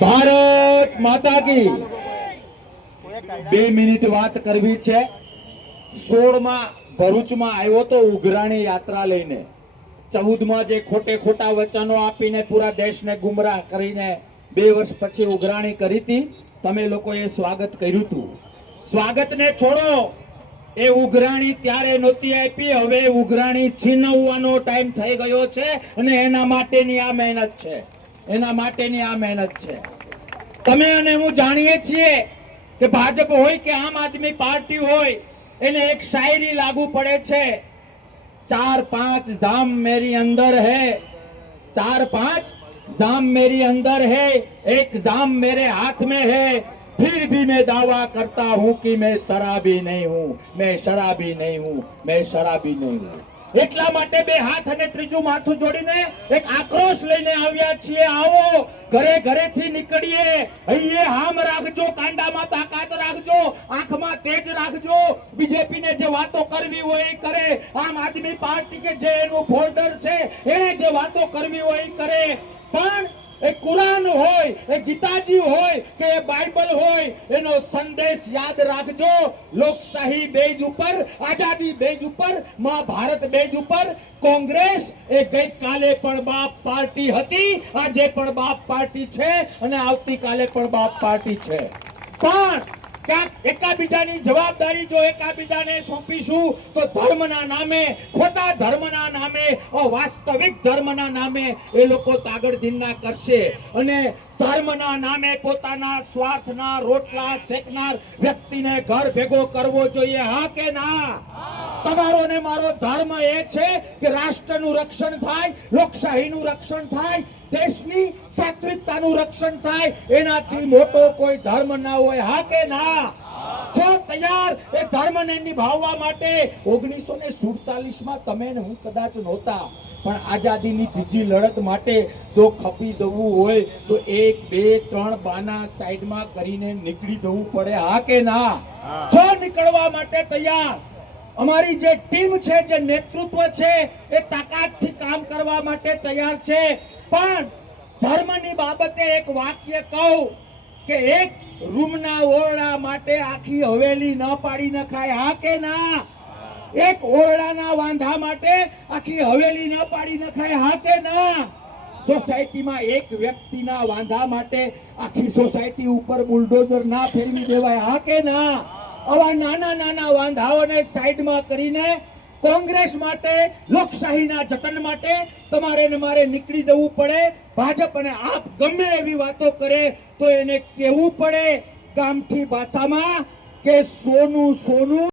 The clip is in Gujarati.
ભારત માતા કી 2 મિનિટ વાત કરવી છે। 16માં ભરૂચમાં આવ્યો તો ઉઘરાણી યાત્રા લઈને, 14માં જે ખોટા વચનો આપીને પૂરા દેશને ગુમરાહ કરીને 2 વર્ષ પછી ઉઘરાણી કરી હતી, તમે લોકોએ સ્વાગત કર્યું હતું। સ્વાગતને છોડો, એ ઉઘરાણી ત્યારે નહોતી આપી, હવે ઉઘરાણી છીનવવાનો ટાઈમ થઈ ગયો છે અને એના માટેની આ મહેનત છે, એના માટેની આ મહેનત છે। તમે અને હું જાણીએ છીએ કે ભાજપ હોય કે આમ આદમી પાર્ટી હોય, એને એક શાયરી લાગુ પડે છે, 4-5 जाम मेरी अंदर है, 4-5 जाम मेरी अंदर है, एक जाम मेरे हाथ में है, फिर भी मैं दावा करता हूं कि मैं शराबी नहीं हूं, मैं शराबी नहीं हूं, मैं शराबी नहीं हूं। એટલા માટે બે હાથ અને ત્રીજું માથું જોડીને એક આક્રોશ લઈને આવ્યા છીએ। આવો ઘરે ઘરેથી નીકળીએ, અહીંયા હામ રાખજો, કાંડામાં તાકાત રાખજો, આંખમાં તેજ રાખજો। બીજેપી ને જે વાતો કરવી હોય એ કરે, આમ આદમી પાર્ટી કે જે એનું ફોલ્ડર છે એને જે વાતો કરવી હોય એ કરે, પણ એ કુરાન હોય, એ ગીતાજી હોય કે એ બાઇબલ હોય, એનો સંદેશ યાદ રાખજો। લોકશાહી બેઝ ઉપર, આઝાદી બેઝ ઉપર, મહાભારત બેઝ ઉપર કોંગ્રેસ એ ગઈકાલે પણ બાપ પાર્ટી હતી, આજે પણ બાપ પાર્ટી છે અને આવતીકાલે પણ બાપ પાર્ટી છે। પણ ક્યાંક એકાબીજાની જવાબદારી જો એકાબીજાને સોંપીશું તો ધર્મના નામે, ખોટા ધર્મના નામે, અવાસ્તવિક ધર્મના નામે એ લોકો તાગડધીના કરશે અને ધર્મના નામે પોતાના સ્વાર્થના રોટલા શેકનાર વ્યક્તિને ઘર ભેગો કરવો જોઈએ, હા કે ના? તમારો ને મારો ધર્મ એ છે કે રાષ્ટ્રનું રક્ષણ થાય, લોકશાહીનું રક્ષણ થાય, દેશની સાત્વિકતાનું રક્ષણ થાય, એનાથી મોટો કોઈ ધર્મ ના હોય, હા કે ના? છો તૈયાર એ ધર્મને નિભાવવા માટે? 1947માં તમે ને હું કદાચ નહોતા, પણ આઝાદીની બીજી લડત માટે જો ખપી જવું હોય તો 1, 2, 3 બાના સાઈડમાં કરીને નીકળી જવું પડે, હા કે ના? છો નીકળવા માટે તૈયાર? અમારી જે ટીમ છે, જે નેતૃત્વ છે, એ તાકાતથી કામ કરવા માટે તૈયાર છે। પણ ધર્મની બાબતે એક વાક્ય કહું કે એક રૂમના ઓરડા માટે આખી હવેલી ન પાડી નખાય, હા કે ના? એક ઓરડાના વાંધા માટે આખી હવેલી ન પાડી નખાય, હા કે ના? સોસાયટીમાં એક વ્યક્તિના વાંધા માટે આખી સોસાયટી ઉપર બુલડોઝર ના ફેરવી દેવાય, હા કે ના? આવા નાના નાના વાંધાઓને સાઈડમાં કરીને કોંગ્રેસ માટે, લોકશાહીના જતન માટે તમારે ને મારે નીકળી જવું પડે। ભાજપ અને આપ ગમે એવી વાતો કરે તો એને કહેવું પડે ગામઠી ભાષામાં કે સોનું સોનું